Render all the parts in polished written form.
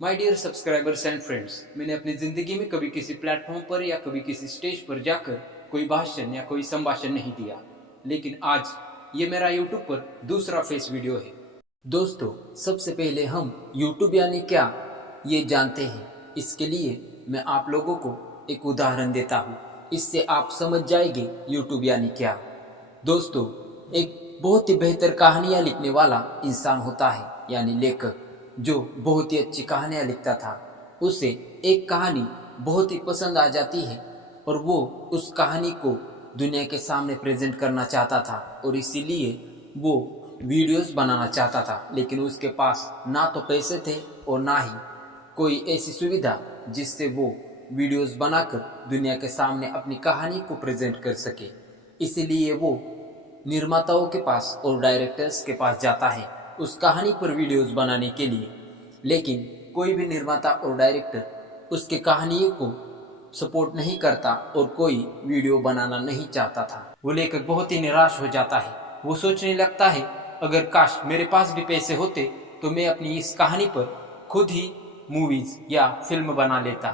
My dear subscribers and friends, मैंने अपनी ज़िंदगी में कभी किसी प्लेटफॉर्म पर या कभी किसी स्टेज पर जाकर कोई भाषण या कोई संभाषण नहीं दिया, लेकिन आज ये मेरा यूट्यूब पर दूसरा फेस वीडियो है। दोस्तों, सबसे पहले हम यूट्यूब यानी क्या ये जानते हैं। इसके लिए मैं आप लोगों को एक उदाहरण देता हूँ, इससे आप समझ जाएंगे यूट्यूब यानी क्या। दोस्तों, एक बहुत ही बेहतर कहानियाँ लिखने वाला इंसान होता है, यानी लेखक, जो बहुत ही अच्छी कहानियाँ लिखता था। उसे एक कहानी बहुत ही पसंद आ जाती है और वो उस कहानी को दुनिया के सामने प्रेजेंट करना चाहता था और इसीलिए वो वीडियोस बनाना चाहता था, लेकिन उसके पास ना तो पैसे थे और ना ही कोई ऐसी सुविधा जिससे वो वीडियोस बनाकर दुनिया के सामने अपनी कहानी को प्रेजेंट कर सके। इसीलिए वो निर्माताओं के पास और डायरेक्टर्स के पास जाता है उस कहानी पर वीडियोस बनाने के लिए, लेकिन कोई भी निर्माता और डायरेक्टर उसके कहानियों को सपोर्ट नहीं करता और कोई वीडियो बनाना नहीं चाहता था। वो लेखक बहुत ही निराश हो जाता है। वो सोचने लगता है, अगर काश मेरे पास भी पैसे होते तो मैं अपनी इस कहानी पर खुद ही मूवीज या फिल्म बना लेता।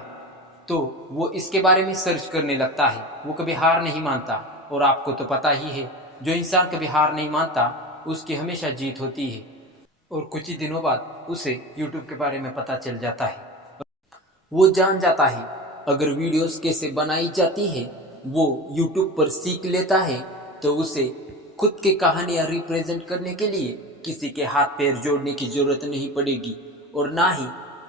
तो वो इसके बारे में सर्च करने लगता है। वो कभी हार नहीं मानता और आपको तो पता ही है, जो इंसान कभी हार नहीं मानता उसकी हमेशा जीत होती है। और कुछ ही दिनों बाद उसे यूट्यूब के बारे में पता चल जाता है। वो जान जाता है अगर वीडियोस कैसे बनाई जाती है वो यूट्यूब पर सीख लेता है तो उसे खुद की कहानियाँ रिप्रेजेंट करने के लिए किसी के हाथ पैर जोड़ने की जरूरत नहीं पड़ेगी और ना ही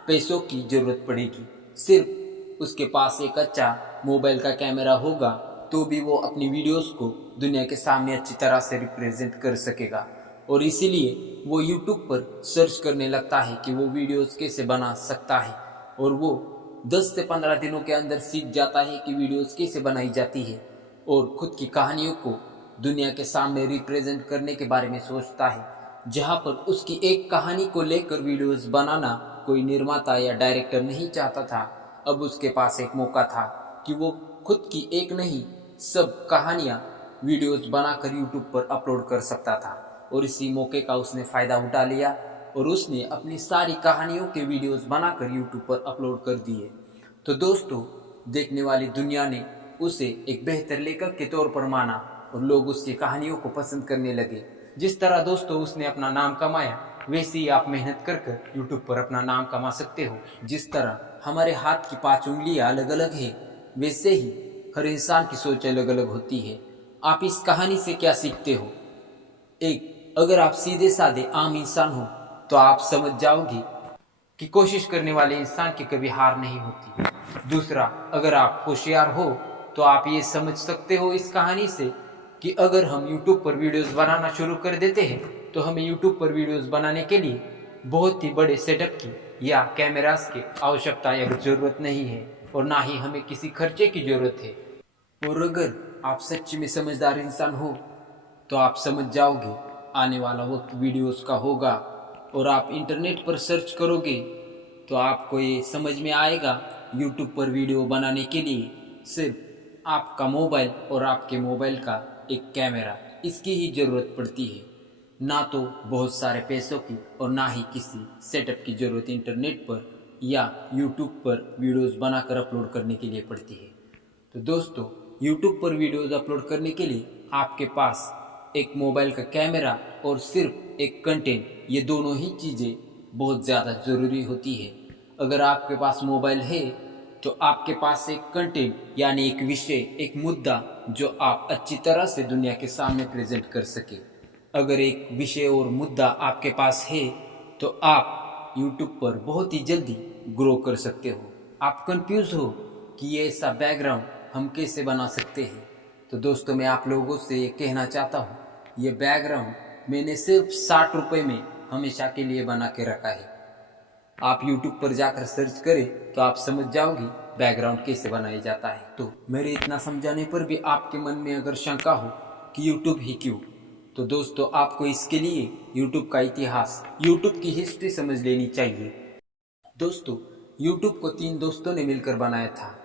पैसों की जरूरत पड़ेगी। सिर्फ उसके पास एक अच्छा मोबाइल का कैमरा होगा तो भी वो अपनी वीडियोस को दुनिया के सामने अच्छी तरह से रिप्रेजेंट कर सकेगा। और इसीलिए वो यूट्यूब पर सर्च करने लगता है कि वो वीडियोस कैसे बना सकता है और वो 10 से 15 दिनों के अंदर सीख जाता है कि वीडियोस कैसे बनाई जाती है और खुद की कहानियों को दुनिया के सामने रिप्रेजेंट करने के बारे में सोचता है। जहाँ पर उसकी एक कहानी को लेकर वीडियोस बनाना कोई निर्माता या डायरेक्टर नहीं चाहता था, अब उसके पास एक मौका था कि वो खुद की एक नहीं सब कहानियाँ वीडियोस बनाकर यूट्यूब पर अपलोड कर सकता था। और इसी मौके का उसने फ़ायदा उठा लिया और उसने अपनी सारी कहानियों के वीडियोस बनाकर यूट्यूब पर अपलोड कर दिए। तो दोस्तों, देखने वाली दुनिया ने उसे एक बेहतर लेखक के तौर पर माना और लोग उसकी कहानियों को पसंद करने लगे। जिस तरह दोस्तों उसने अपना नाम कमाया, वैसे ही आप मेहनत कर कर यूट्यूब पर अपना नाम कमा सकते हो। जिस तरह हमारे हाथ की 5 उंगलियां अलग अलग है, वैसे ही हर इंसान की सोच अलग अलग होती है। आप इस कहानी से क्या सीखते हो? एक, अगर आप सीधे साधे आम इंसान हो तो आप समझ जाओगे कि कोशिश करने वाले इंसान की कभी हार नहीं होती। दूसरा, अगर आप होशियार हो तो आप ये समझ सकते हो इस कहानी से कि अगर हम YouTube पर वीडियोस बनाना शुरू कर देते हैं तो हमें YouTube पर वीडियोस बनाने के लिए बहुत ही बड़े सेटअप की या कैमरास की आवश्यकता या ज़रूरत नहीं है और ना ही हमें किसी खर्चे की ज़रूरत है। और अगर आप सच्ची में समझदार इंसान हो तो आप समझ जाओगे आने वाला वक्त वीडियोस का होगा और आप इंटरनेट पर सर्च करोगे तो आपको ये समझ में आएगा यूट्यूब पर वीडियो बनाने के लिए सिर्फ आपका मोबाइल और आपके मोबाइल का एक कैमरा, इसकी ही ज़रूरत पड़ती है। ना तो बहुत सारे पैसों की और ना ही किसी सेटअप की ज़रूरत इंटरनेट पर या यूट्यूब पर वीडियोस बनाकर अपलोड करने के लिए पड़ती है। तो दोस्तों, यूट्यूब पर वीडियोस अपलोड करने के लिए आपके पास एक मोबाइल का कैमरा और सिर्फ एक कंटेंट, ये दोनों ही चीज़ें बहुत ज़्यादा ज़रूरी होती है। अगर आपके पास मोबाइल है तो आपके पास एक कंटेंट यानी एक विषय, एक मुद्दा जो आप अच्छी तरह से दुनिया के सामने प्रेजेंट कर सके। अगर एक विषय और मुद्दा आपके पास है तो आप यूट्यूब पर बहुत ही जल्दी ग्रो कर सकते हो। आप कंफ्यूज हो कि ये ऐसा बैकग्राउंड हम कैसे बना सकते हैं, तो दोस्तों मैं आप लोगों से ये कहना चाहता हूँ, ये बैकग्राउंड मैंने सिर्फ 60 रुपये में हमेशा के लिए बना के रखा है। आप YouTube पर जाकर सर्च करें तो आप समझ जाओगी बैकग्राउंड कैसे बनाया जाता है। तो मेरे इतना समझाने पर भी आपके मन में अगर शंका हो कि YouTube ही क्यों, तो दोस्तों आपको इसके लिए YouTube का इतिहास, YouTube की हिस्ट्री समझ लेनी चाहिए। दोस्तों, YouTube को 3 दोस्तों ने मिलकर बनाया था।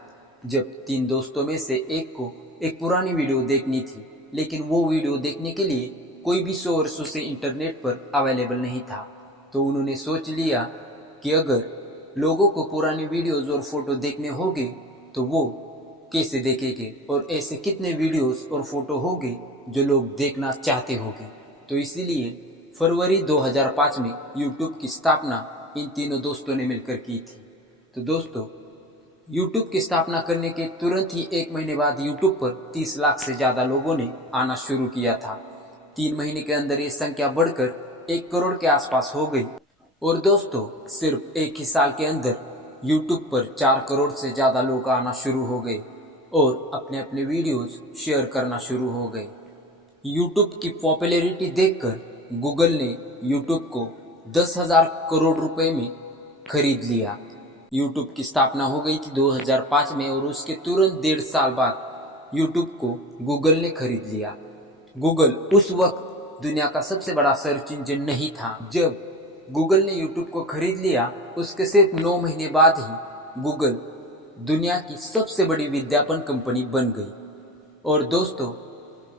जब 3 दोस्तों में से एक को एक पुरानी वीडियो देखनी थी, लेकिन वो वीडियो देखने के लिए कोई भी सोर्स उसे इंटरनेट पर अवेलेबल नहीं था, तो उन्होंने सोच लिया कि अगर लोगों को पुरानी वीडियोस और फोटो देखने होंगे तो वो कैसे देखेंगे, और ऐसे कितने वीडियोस और फोटो होंगे जो लोग देखना चाहते होंगे। तो इसीलिए फरवरी 2005 में यूट्यूब की स्थापना इन तीनों दोस्तों ने मिलकर की थी। तो दोस्तों, यूट्यूब की स्थापना करने के तुरंत ही 1 महीने बाद यूट्यूब पर 30 लाख से ज़्यादा लोगों ने आना शुरू किया था। 3 महीने के अंदर ये संख्या बढ़कर 1 करोड़ के आसपास हो गई। और दोस्तों, सिर्फ एक ही साल के अंदर यूट्यूब पर 4 करोड़ से ज़्यादा लोग आना शुरू हो गए और अपने अपने वीडियोस शेयर करना शुरू हो गए। यूट्यूब की पॉपुलैरिटी देखकर गूगल ने यूट्यूब को 10,000 करोड़ रुपए में खरीद लिया। यूट्यूब की स्थापना हो गई थी 2005 में और उसके तुरंत 1.5 साल बाद यूट्यूब को गूगल ने खरीद लिया। गूगल उस वक्त दुनिया का सबसे बड़ा सर्च इंजन नहीं था। जब गूगल ने यूट्यूब को खरीद लिया, उसके सिर्फ 9 महीने बाद ही गूगल दुनिया की सबसे बड़ी विज्ञापन कंपनी बन गई। और दोस्तों,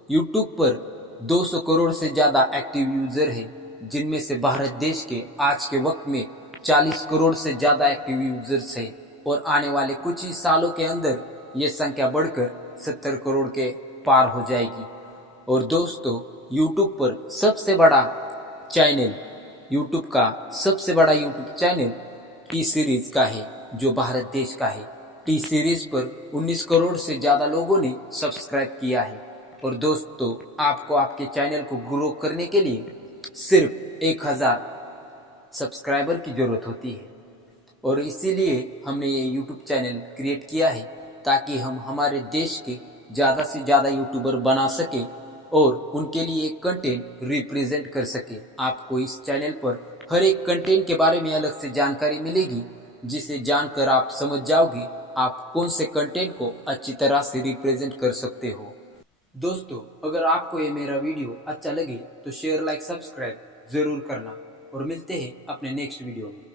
यूट्यूब पर 200 करोड़ से ज़्यादा एक्टिव यूज़र हैं, जिनमें से भारत देश के आज के वक्त में 40 करोड़ से ज़्यादा एक्टिव यूज़र्स हैं। और आने वाले कुछ ही सालों के अंदर ये संख्या बढ़कर 70 करोड़ के पार हो जाएगी। और दोस्तों, यूट्यूब पर सबसे बड़ा चैनल, यूट्यूब का सबसे बड़ा यूट्यूब चैनल टी सीरीज़ का है, जो भारत देश का है। टी सीरीज़ पर 19 करोड़ से ज़्यादा लोगों ने सब्सक्राइब किया है। और दोस्तों, आपको आपके चैनल को ग्रो करने के लिए सिर्फ 1000 सब्सक्राइबर की ज़रूरत होती है। और इसीलिए हमने ये यूट्यूब चैनल क्रिएट किया है, ताकि हम हमारे देश के ज़्यादा से ज़्यादा यूट्यूबर बना सकें और उनके लिए एक कंटेंट रिप्रेजेंट कर सके। आपको इस चैनल पर हर एक कंटेंट के बारे में अलग से जानकारी मिलेगी, जिसे जानकर आप समझ जाओगे आप कौन से कंटेंट को अच्छी तरह से रिप्रेजेंट कर सकते हो। दोस्तों, अगर आपको ये मेरा वीडियो अच्छा लगे तो शेयर, लाइक, सब्सक्राइब ज़रूर करना और मिलते हैं अपने नेक्स्ट वीडियो में।